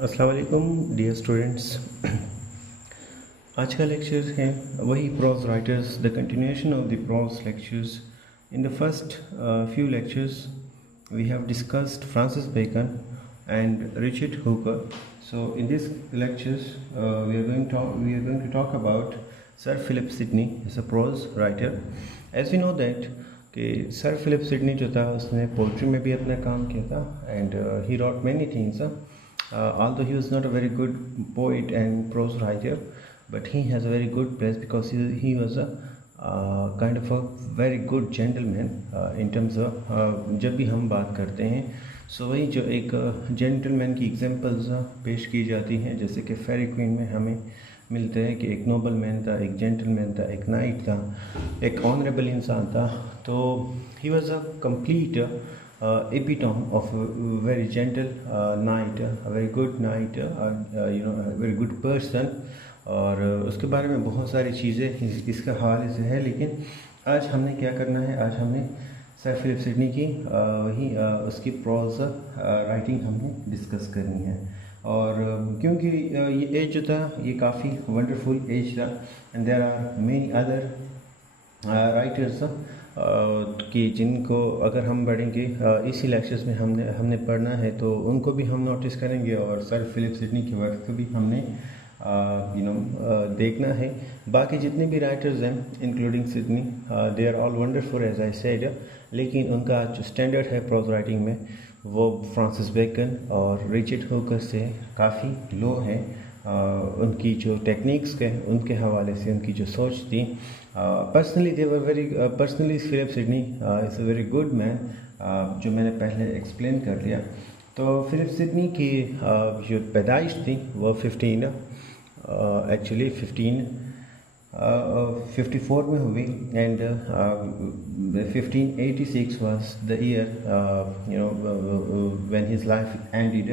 अस्सलाम वालेकुम dear students. आज का लेक्चर है वही prose writers, the continuation of the prose lectures. In the first few lectures we have discussed Francis Bacon and Richard Hooker. So in this lectures we are going to talk about Sir Philip Sidney as a prose writer. As we know that कि sir Philip Sidney जो था उसने poetry में भी अपना काम किया था and he wrote many things. Although he was not a very good poet and prose writer, but he has a very good place because he was a kind of a very good gentleman in terms of जब भी हम बात करते हैं सो वही जो एक gentleman की एग्जांपल्स पेश की जाती हैं, जैसे कि फेरी क्वीन में हमें मिलते हैं कि एक नोबल मैन था, एक जेंटलमैन था, एक नाइट था, एक ऑनरेबल इंसान था. तो he was a complete epitome of a very gentle knight, a very good knight, a very good person. और उसके बारे में बहुत सारी चीज़ें इसके हवाले से है, लेकिन आज हमने क्या करना है, आज हमने सर फिलिप सिडनी की वही उसकी प्रोज राइटिंग हमने डिस्कस करनी है. और क्योंकि ये एज जो था ये काफ़ी वंडरफुल एज था and there are many other writers कि जिनको अगर हम पढ़ेंगे इसी लेक्चर्स में हमने पढ़ना है तो उनको भी हम नोटिस करेंगे और सर फिलिप सिडनी के वर्क को भी हमने देखना है. बाकी जितने भी राइटर्स हैं including Sidney, they are all wonderful as I said, लेकिन उनका जो स्टैंडर्ड है प्रोज राइटिंग में वो फ्रांसिस बेकन और रिचर्ड हुकर से काफ़ी लो है. उनकी जो टेक्निक्स के उनके हवाले से उनकी जो सोच थी, personally they were very personally Philip Sidney is a very good man, जो मैंने पहले एक्सप्लेन कर लिया. तो फिलिप सिडनी की जो पैदाइश थी वो 1554 में हुई and 1586 was the year when his life ended.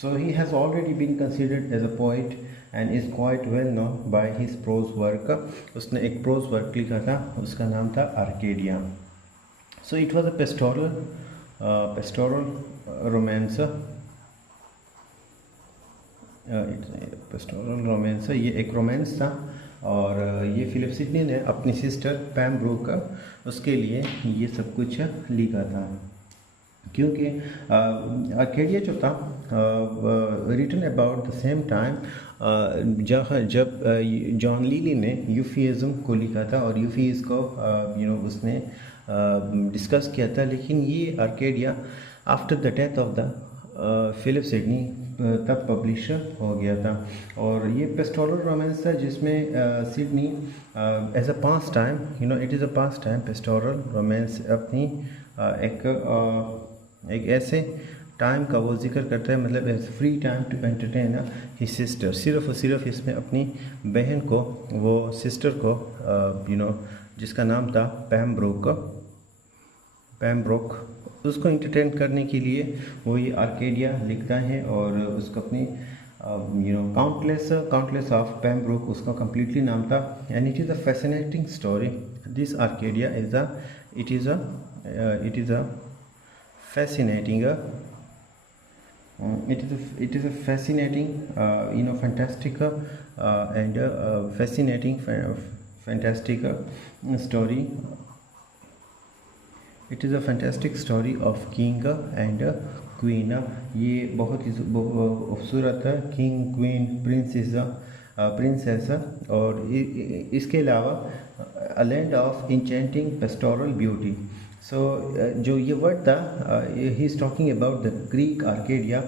So he has already been considered as a poet and is quite well known by his prose work. उसने एक prose work लिखा था, उसका नाम था Arcadia. So it was a pastoral romance. Pastoral romance, ये एक romance था और ये फिलिप सिडनी ने अपनी सिस्टर पैम ब्रूक उसके लिए ये सब कुछ लिखा था. क्योंकि आर्केडिया जो था written about the same time जब जॉन लीली ने यूफिज़म को लिखा था और यूफीज़ को उसने डिस्कस किया था. लेकिन ये Arcadia after the death of the Philip Sidney तब पब्लिश हो गया था. और ये पेस्टोरल रोमांस था जिसमें Sidney as a pastime it is a pastime pastoral romance अपनी एक ऐसे टाइम का वो जिक्र करता है, मतलब as free time to entertain his sister. सिर्फ और सिर्फ इसमें अपनी बहन को, वो सिस्टर को जिसका नाम था पैम ब्रोक, उसको एंटरटेन करने के लिए वो ये आर्केडिया लिखता है और उसको अपनी काउंटलेस ऑफ पैम ब्रोक उसका कम्प्लीटली नाम था. And it is a fascinating story. This Arcadia it is a fascinating fantastic and fantastic story. It is a fantastic story of king and queen. ये बहुत ही खूबसूरत है, किंग, क्वीन, प्रिंसेस और इसके अलावा a land of enchanting pastoral beauty. So जो ये word था, he is talking about the Greek Arcadia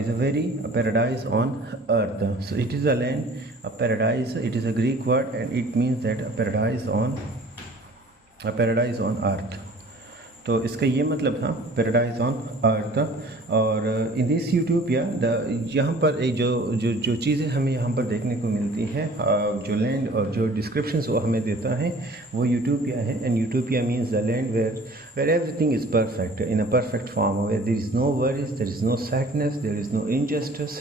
is a very paradise on earth. So it is a land, a paradise. It is a Greek word and it means that a paradise on earth. तो इसका ये मतलब था paradise on earth. और in this utopia यहाँ पर एक जो चीज़ें हमें यहाँ पर देखने को मिलती हैं, जो लैंड और जो डिस्क्रिप्शंस वो हमें देता है वो यूटोपिया है. And utopia means the land where everything is perfect in a perfect form, where there is no worries, there is no sadness, there is no injustice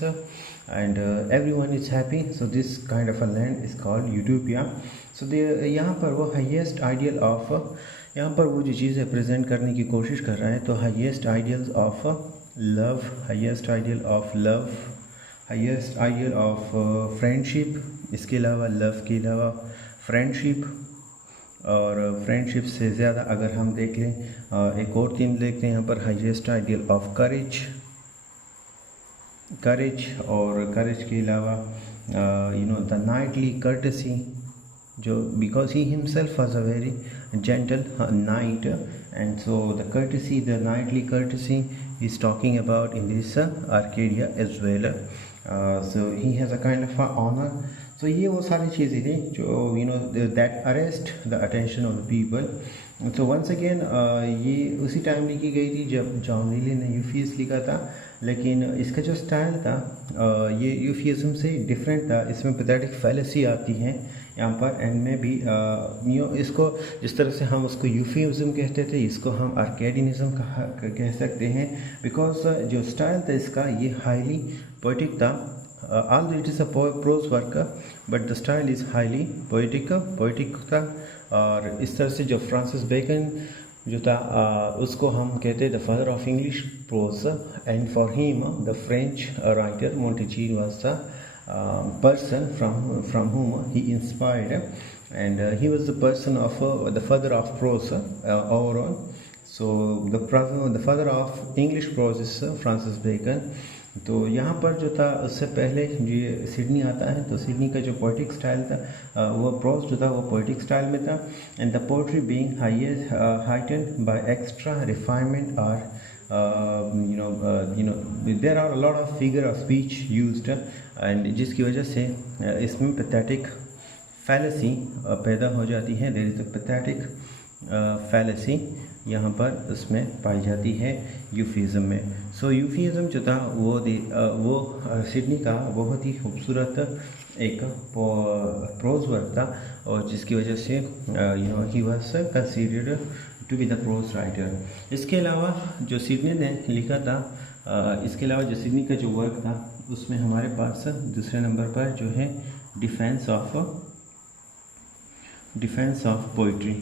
and everyone is happy. So this kind of a land is called utopia. So यहाँ पर वो highest ideal of, यहाँ पर वो जो चीज़ें present करने की कोशिश कर रहे हैं, तो highest ideal of love, highest ideal of friendship, इसके अलावा लव के अलावा फ्रेंडशिप, और फ्रेंडशिप से ज़्यादा अगर हम देख लें एक और थीम देखते हैं यहाँ पर, हाईएस्ट आइडियल ऑफ करेज, और करेज के अलावा द नाइटली कर्टसी, जो because he himself was a very gentle knight, and so the courtesy, the knightly courtesy is talking about in this Arcadia as well. So he has a kind of honor. So ये वो सारी चीज़ें थी जो that arrest the attention of the people. So once again ये उसी time लिखी गई थी जब जॉन रीले ने यूफियस लिखा था, लेकिन इसका जो स्टाइल था ये यूफियज़म से डिफरेंट था। इसमें पैथेटिक फैलेसी आती है यहाँ पर एंड में भी इसको जिस तरह से हम उसको यूफियज़म कहते थे, इसको हम आर्केडिनिज्म कह सकते हैं, बिकॉज जो स्टाइल था इसका ये हाईली पोएटिक था। although it is a prose work, but the style is highly poetic था। और इस तरह से जो फ्रांसिस बेकन जो था उसको हम कहते the father of English pros, and for him the French writer Montesquieu was the person from whom he inspired, and he was the person of the father of prose overall. So the father of English prose is Francis Bacon. तो यहाँ पर जो था उससे पहले ये Sydney आता है, तो सिडनी का जो पोइटिक स्टाइल था वो प्रोज जो था वो पोइटिक स्टाइल में था, and the poetry being heightened by extra refinement और there are a lot of figure of speech used, and जिसकी वजह से इसमें पैथेटिक फैलेसी पैदा हो जाती है। There is a pathetic fallacy यहाँ पर उसमें पाई जाती है यूफिज़म में। सो यूफिज़म जो था वो सिडनी का बहुत ही खूबसूरत एक प्रोज वर्क था, और जिसकी वजह से he was considered to be the prose writer. इसके अलावा जो सिडनी ने लिखा था इसके अलावा जो सिडनी का जो वर्क था उसमें हमारे पास दूसरे नंबर पर जो है defence of poetry,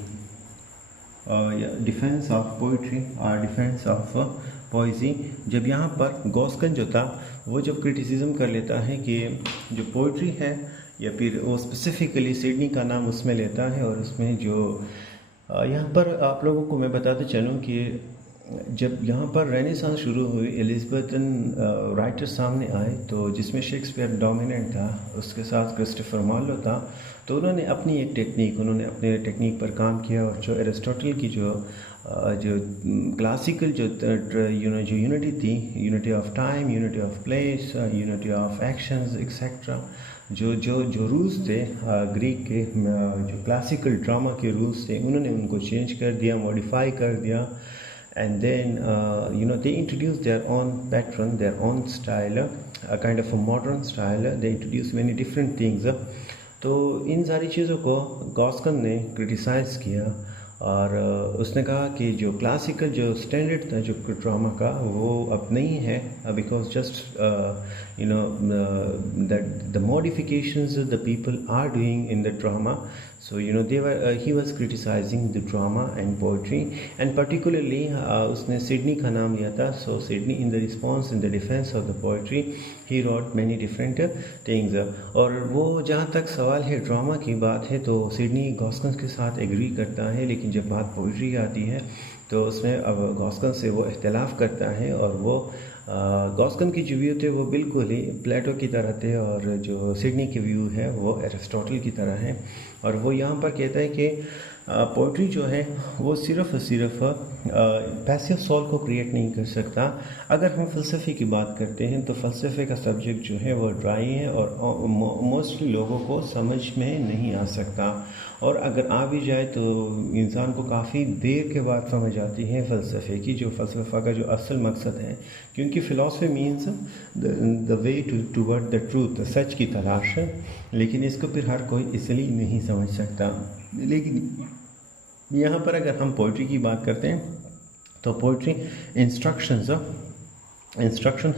defence of poetry और डिफेंस ऑफ पोइजी। जब यहाँ पर गॉस्कन जो था वो जब क्रिटिसिज्म कर लेता है कि जो पोइट्री है, या फिर वो स्पेसिफिकली सिडनी का नाम उसमें लेता है, और उसमें जो यहाँ पर आप लोगों को मैं बताते चलूँ कि जब यहाँ पर रेनेसांस शुरू हुई, एलिज़ाबेथन राइटर सामने आए, तो जिसमें शेक्सपियर डोमिनेंट था, उसके साथ क्रिस्टोफर मार्लो था, तो उन्होंने अपनी एक अपने टेक्निक पर काम किया, और जो एरिस्टोटल की जो क्लासिकल जो यूनिटी थी, unity of time, unity of place, unity of actions etcetera, जो रूल्स थे ग्रीक के, जो क्लासिकल ड्रामा के रूल्स थे, उन्होंने उनको चेंज कर दिया, मॉडिफाई कर दिया, and then they introduced their own pattern, their own style, a kind of a modern style. They introduced many different things. तो इन सारी चीज़ों को गॉस्कन ने क्रिटिसाइज़ किया, और उसने कहा कि जो क्लासिकल जो स्टैंडर्ड था जो ड्रामा का वो अब नहीं है, because just that the modifications the people are doing in the drama. So he was criticizing the drama and poetry, and particularly उसने सिडनी का नाम लिया था. So Sydney, in the response, in the defense of the poetry, he wrote many different things. और वो जहाँ तक सवाल है ड्रामा की बात है, तो सिडनी गॉस्कन के साथ एग्री करता है, लेकिन जब बात पोइट्री की आती है तो उसमें अब गॉस्कन से वो इख्तिलाफ़ करता है, और वो गॉस्कन की जो व्यू थे वो बिल्कुल ही प्लेटो की तरह थे, और जो सिडनी के व्यू है वो एरिस्टोटल की तरह है. और वो यहाँ पर कहता है कि पोइट्री जो है वो सिर्फ पैसिव सोल को क्रिएट नहीं कर सकता. अगर हम फ़लसफ़े की बात करते हैं तो फ़लसफ़े का सब्जेक्ट जो है वो ड्राई है, और मोस्टली लोगों को समझ में नहीं आ सकता, और अगर आ भी जाए तो इंसान को काफ़ी देर के बाद समझ आती है फ़लसफ़े की, जो फ़लसफ़ा का जो असल मकसद है. क्योंकि philosophy means the way toward the truth, सच की तलाश है, लेकिन इसको फिर हर कोई इसलिए नहीं समझ सकता. लेकिन यहाँ पर अगर हम पोइट्री की बात करते हैं तो पोइट्री इंस्ट्रक्शन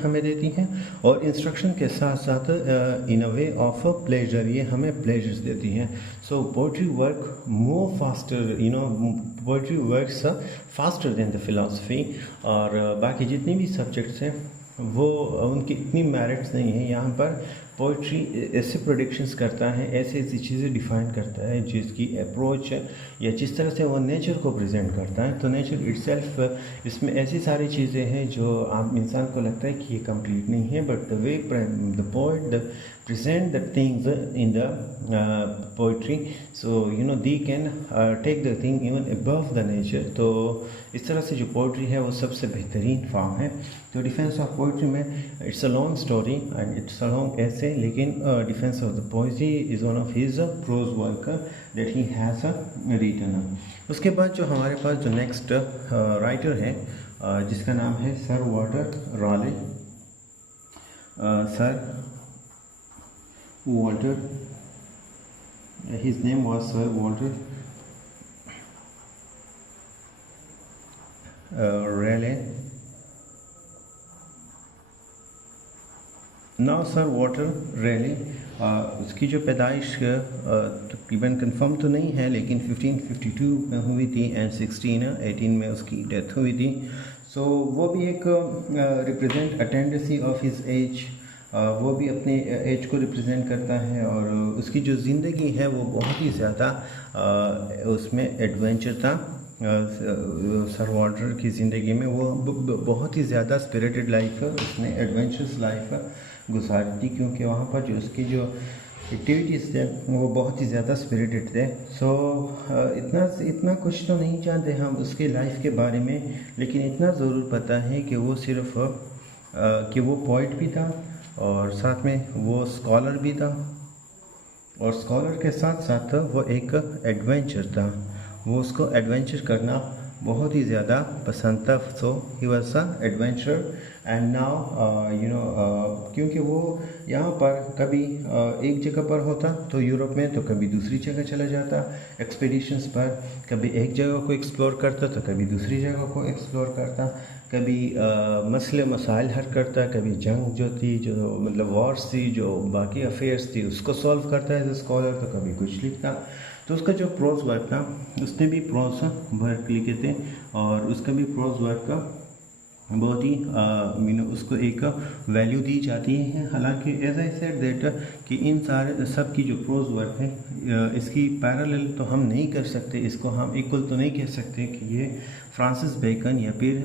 हमें देती हैं, और इंस्ट्रक्शन के साथ साथ इन अ वे ऑफ प्लेजर, ये हमें प्लेजर्स देती हैं. So poetry work more faster, poetry works faster than the philosophy. और बाकी जितनी भी सब्जेक्ट्स हैं वो उनकी इतनी मेरिट्स नहीं है। यहाँ पर पोइट्री ऐसे प्रोडिक्शंस करता है, ऐसी ऐसी चीज़ें डिफ़ाइन करता है जिसकी अप्रोच या जिस तरह से वो नेचर को प्रेजेंट करता है। तो नेचर इट्सेल्फ इसमें ऐसी सारी चीज़ें हैं जो आम इंसान को लगता है कि ये कंप्लीट नहीं है, but the way the poet present the things in the poetry, so they can take the thing even above the nature। तो इस तरह से जो पोइट्री है वो सबसे बेहतरीन फॉर्म है। तो डिफेंस ऑफ पोइट्री में it's a long story and it's a long essay, लेकिन defence of the poetry is one of his prose work that he has written. उसके बाद जो हमारे पास जो नेक्स्ट राइटर है जिसका नाम है Sir Walter Raleigh. Sir Walter, his name was Sir Walter Raleigh। Now Sir Walter Raleigh, उसकी जो पैदाइश तकरीबन कंफर्म तो नहीं है, लेकिन 1552 में हुई थी एंड 1618 में उसकी डेथ हुई थी। सो वो भी एक represent a tendency of his age, वो भी अपने एज को रिप्रेजेंट करता है। और उसकी जो ज़िंदगी है वो बहुत ही ज़्यादा उसमें एडवेंचर था। सर वॉल्टर की ज़िंदगी में वो बहुत ही ज़्यादा स्पिरिटेड लाइफ है, उसने एडवेंचरस लाइफ गुजारी थी, क्योंकि वहाँ पर जो उसकी जो एक्टिविटीज़ थे वो बहुत ही ज़्यादा स्पिरिटेड थे। सो इतना कुछ तो नहीं जानते हम उसके लाइफ के बारे में, लेकिन इतना ज़रूर पता है कि वो सिर्फ कि वो पोइट भी था और साथ में वो स्कॉलर भी था, और स्कॉलर के साथ साथ वो एक एडवेंचर था। वो उसको एडवेंचर करना बहुत ही ज़्यादा पसंद था। So he was a adventure and now क्योंकि वो यहाँ पर कभी एक जगह पर होता तो यूरोप में, तो कभी दूसरी जगह चला जाता एक्सपीडिशंस पर, कभी एक जगह को एक्सप्लोर करता तो कभी दूसरी जगह को एक्सप्लोर करता, कभी मसले मसाइल हल करता, कभी जंग जो थी, जो मतलब वॉर्स थी, जो बाकी अफेयर्स थी उसको सॉल्व करता एज ए स्कॉलर, तो कभी कुछ लिखता। तो उसका जो प्रोज वर्क था, उसने भी प्रोज वर्क लिखे थे और उसका भी प्रोज वर्क का बहुत ही उसको एक वैल्यू दी जाती है। हालांकि एज आई सेड दैट कि इन सारे सब की जो प्रोज वर्क है इसकी पैरेलल तो हम नहीं कर सकते, इसको हम इक्वल तो नहीं कह सकते कि ये फ्रांसिस बेकन या फिर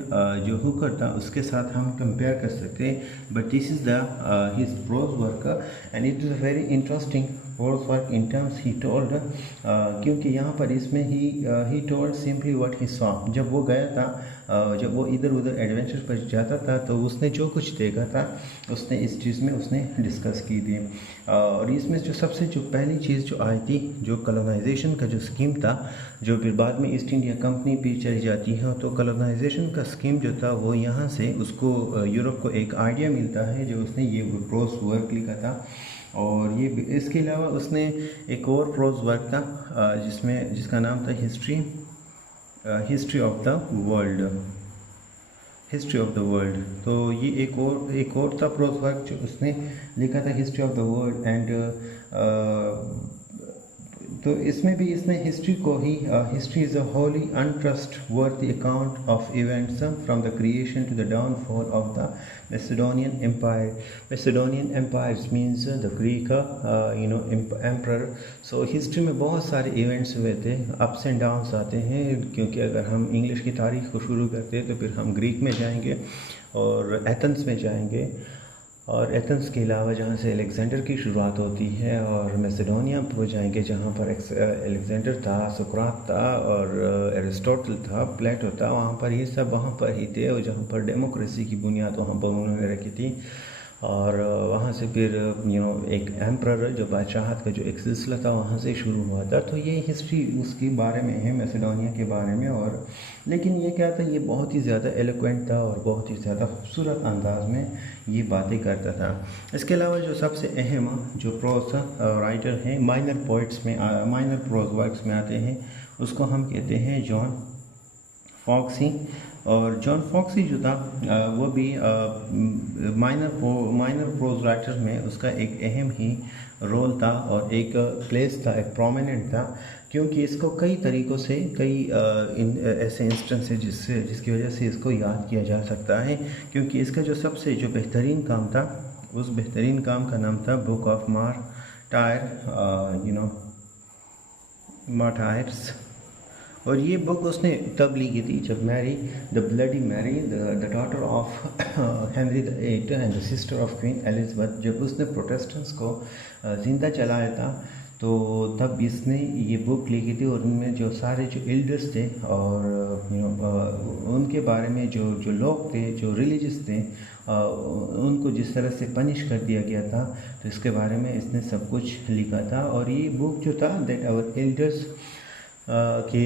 जो हुकर था उसके साथ हम कंपेयर कर सकते हैं, but this is the his prose work and it is a very interesting prose work in terms he told, क्योंकि यहाँ पर इसमें he told simply what he saw. जब वो गया था, जब वो इधर उधर एडवेंचर पर जाता था, तो उसने जो कुछ देखा था उसने इस चीज़ में उसने डिस्कस की थी। और इसमें जो सबसे जो पहली चीज़ जो आई थी, जो कॉलोनाइजेशन का जो स्कीम था, जो फिर बाद में ईस्ट इंडिया कंपनी भी चली जाती है, तो कॉलोनाइजेशन का स्कीम जो था वो यहाँ से उसको यूरोप को एक आइडिया मिलता है, जो उसने ये प्रोज वर्क लिखा था। और ये इसके अलावा उसने एक और प्रोज वर्क था जिसका नाम था history of the world. History of the world, तो ये एक और था प्रोज वर्क जो उसने लिखा था, history of the world. And तो इसमें भी इसने हिस्ट्री को ही history is a wholly untrustworthy account of events from the creation to the downfall of the Macedonian empire. Macedonian empires means the Greek emperor. So history में बहुत सारे events हुए थे, अप्स एंड डाउन्स आते हैं, क्योंकि अगर हम इंग्लिश की तारीख को शुरू करते हैं तो फिर हम ग्रीक में जाएंगे और एथेंस में जाएंगे, और एथेंस के अलावा जहाँ से अलेक्जेंडर की शुरुआत होती है, और मैसेडोनिया पर जाएंगे जहाँ पर अलेक्जेंडर था, सुकरात था और एरिस्टोटल था, प्लेटो था, वहाँ पर ये सब वहाँ पर ही थे, और जहाँ पर डेमोक्रेसी की बुनियाद वहाँ पर उन्होंने रखी थी। और वहाँ से फिर एक एम्परर जो बादशाहत का जो एक सिलसिला था वहाँ से शुरू हुआ था। तो ये हिस्ट्री उसके बारे में है, मैसेडोनिया के बारे में। और लेकिन ये क्या था, ये बहुत ही ज़्यादा एलोक्वेंट था और बहुत ही ज़्यादा खूबसूरत अंदाज में ये बातें करता था। इसके अलावा जो सबसे अहम जो प्रोज राइटर हैं माइनर पोइट्स में, माइनर प्रोज वर्क्स में आते हैं, उसको हम कहते हैं जॉन फॉक्सी। और जॉन फॉक्सी जो था वो भी माइनर प्रोज राइटर में उसका एक अहम ही रोल था और एक प्लेस था, एक प्रोमिनेंट था, क्योंकि इसको कई तरीक़ों से कई ऐसे इंस्टेंस है जिसकी वजह से इसको याद किया जा सकता है, क्योंकि इसका जो सबसे जो बेहतरीन काम था उस बेहतरीन काम का नाम था बुक ऑफ मार्टायर्स। और ये बुक उसने तब लिखी थी जब Mary the Bloody Mary the daughter of Henry VIII and the sister of Queen Elizabeth, जब उसने प्रोटेस्टेंट्स को ज़िंदा चलाया था तो तब इसने ये बुक लिखी थी। और उनमें जो सारे जो एल्डर्स थे और उनके बारे में जो लोग थे जो रिलीजियस थे उनको जिस तरह से पनिश कर दिया गया था, तो इसके बारे में इसने सब कुछ लिखा था। और ये बुक जो था दैट आवर एल्डर्स के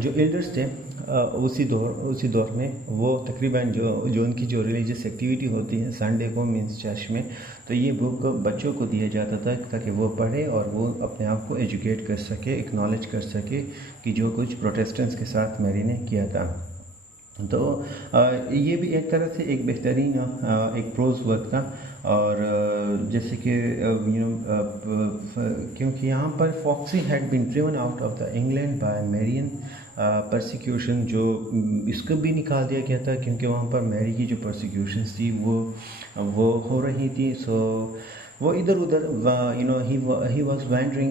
जो एल्डर्स थे उसी दौर में वो तकरीबन जो उनकी जो रिलीजियस एक्टिविटी होती है संडे को मीन्स चर्च में, तो ये बुक बच्चों को दिया जाता था ताकि वो पढ़े और वो अपने आप को एजुकेट कर सके, एक्नॉलेज कर सके कि जो कुछ प्रोटेस्टेंट्स के साथ मैरी ने किया था। तो ये भी एक तरह से एक बेहतरीन एक प्रोज वर्क था। और जैसे कि क्योंकि यहाँ पर Foxe had been driven out of the England by Marian persecution, जो इसको भी निकाल दिया गया था क्योंकि वहाँ पर मैरी की जो परसिक्यूशंस थी वो हो रही थी। सो वो इधर उधर ही was wandering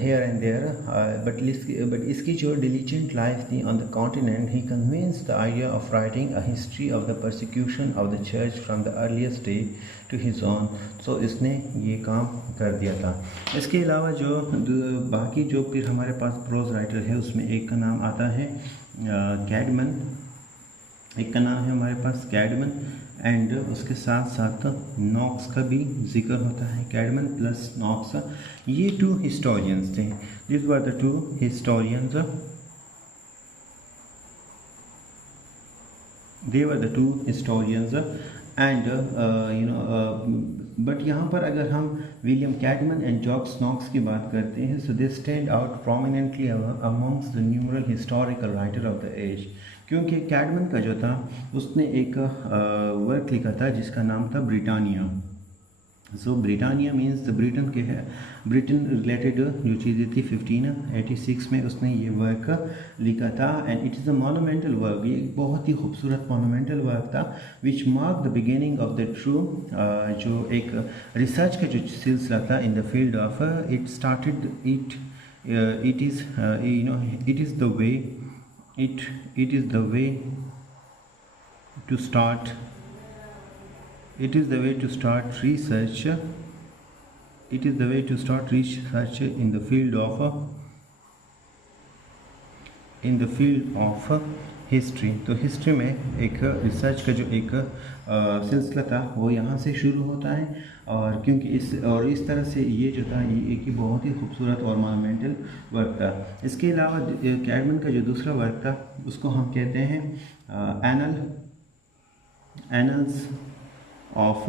here and there, but इसकी जो डिलीजेंट लाइफ थी on the continent, he convinced the idea of writing a history of the persecution of the church from the earliest day to his own. So इसने ये काम कर दिया था। इसके अलावा जो बाकी जो फिर हमारे पास प्रोज राइटर है उसमें एक का नाम आता है कैडमन, एक का नाम है हमारे पास कैडमन एंड उसके साथ साथ नॉक्स का भी जिक्र होता है। कैडमन प्लस नॉक्स, ये टू हिस्टोरियंस थे। This were the two historians, they were the two historians and but यहाँ पर अगर हम William Camden and George Knox की बात करते हैं, so they stand out prominently amongst the numeral historical writer of the age, क्योंकि कैडमन का जो था उसने एक वर्क लिखा था जिसका नाम था Britannia. So Britannia means the Britain के है, ब्रिटेन रिलेटेड जो चीज़ें थी 1586 में उसने ये वर्क लिखा था and it is a monumental work. ये एक बहुत ही खूबसूरत मोनूमेंटल वर्क था which mark the beginning of the true जो एक रिसर्च का जो सिलसिला था in the field of it started it is the way it is the way to start research in the field of history. तो history में एक research का जो एक सिलसिला था वो यहाँ से शुरू होता है। और क्योंकि इस तरह से ये जो था ये एक ही बहुत ही खूबसूरत और मोनूमेंटल वर्क था। इसके अलावा कैडमन का जो दूसरा वर्क था उसको हम कहते हैं एनल्स ऑफ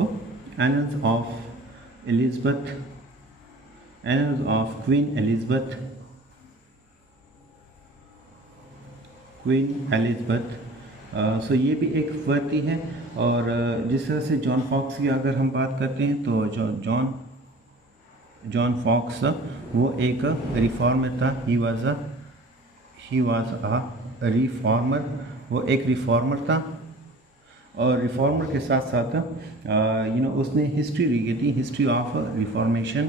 क्वीन एलिज़ाबेथ। सो ये भी एक वर्क ही है। और जिस तरह से जॉन फॉक्स की अगर हम बात करते हैं तो जॉन फॉक्स वो एक रिफॉर्मर था। ही वाज अ रिफॉर्मर, वो एक रिफॉर्मर था। और रिफॉर्मर के साथ साथ उसने हिस्ट्री लिखी थी, history of reformation.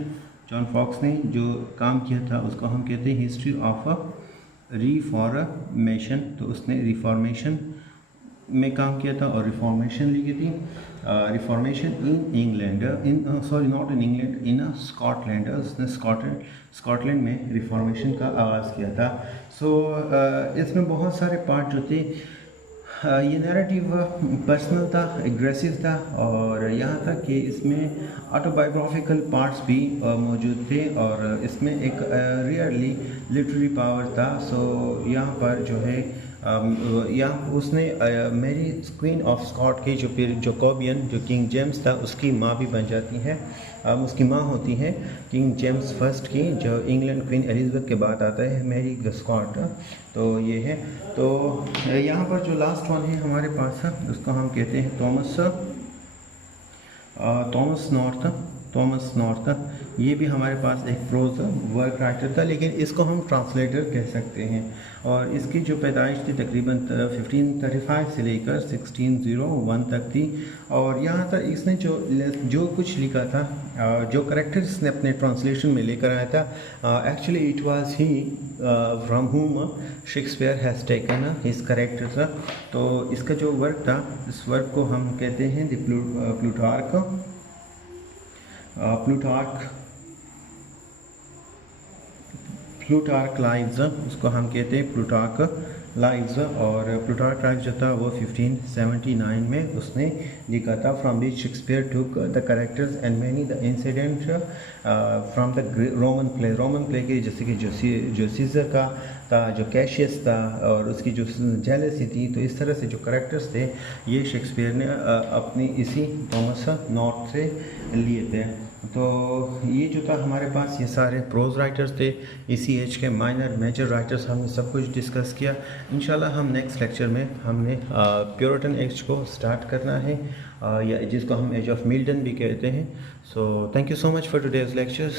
John Foxe ने जो काम किया था उसको हम कहते हैं हिस्ट्री ऑफ रिफॉर्मेशन। तो उसने रिफॉर्मेशन में काम किया था और रिफॉर्मेशन लिखी थी। Reformation in England, not in England, in Scotland. उसने स्कॉटलैंड में रिफॉर्मेशन का आगाज़ किया था। सो इसमें बहुत सारे पार्ट जो थे, ये नैरेटिव पर्सनल था, एग्रेसिव था और यहाँ तक कि इसमें ऑटोबायोग्राफिकल पार्ट्स भी मौजूद थे और इसमें एक रियरली लिटरेरी पावर था। सो यहाँ पर जो है या उसने मैरी क्वीन ऑफ स्कॉट के जो फिर जोकोबियन जो किंग जेम्स था उसकी माँ भी बन जाती है। उसकी माँ होती है किंग जेम्स फर्स्ट की, जो इंग्लैंड क्वीन एलिज़ाबेथ के बाद आता है मैरी द स्कॉट। तो ये है। तो यहाँ पर जो लास्ट वन है हमारे पास उसको हम कहते हैं थॉमस नॉर्थ। ये भी हमारे पास एक प्रोज वर्क राइटर था, लेकिन इसको हम ट्रांसलेटर कह सकते हैं। और इसकी जो पैदाइश थी तकरीबन 1535 से लेकर 1601 तक थी। और यहाँ तक इसने जो कुछ लिखा था, जो करेक्टर्स इसने अपने ट्रांसलेशन में लेकर आया था, actually it was he from whom Shakespeare has taken his character. तो इसका जो वर्क था, इस वर्क को हम कहते हैं द प्लूटार्क लाइव्स, उसको हम कहते हैं प्लूटार्क लाइव्स। और प्लूटार्क लाइव्स जो था वो 1579 में उसने लिखा था। From this Shakespeare took the characters and many the incident from the Roman play के, जैसे कि जो सीजर का था, जो कैशियस था, और उसकी जो जेलसी थी। तो इस तरह से जो कैरेक्टर्स थे ये शेक्सपियर ने अपनी इसी थॉमस नॉर्थ से लिए थे। तो ये जो था हमारे पास, ये सारे प्रोज राइटर्स थे, इसी एज के माइनर मेजर राइटर्स, हमने सब कुछ डिस्कस किया। इंशाल्लाह हम नेक्स्ट लेक्चर में हमने प्योरिटन एज को स्टार्ट करना है, या जिसको हम एज ऑफ मिल्टन भी कहते हैं। So thank you so much for today's lectures.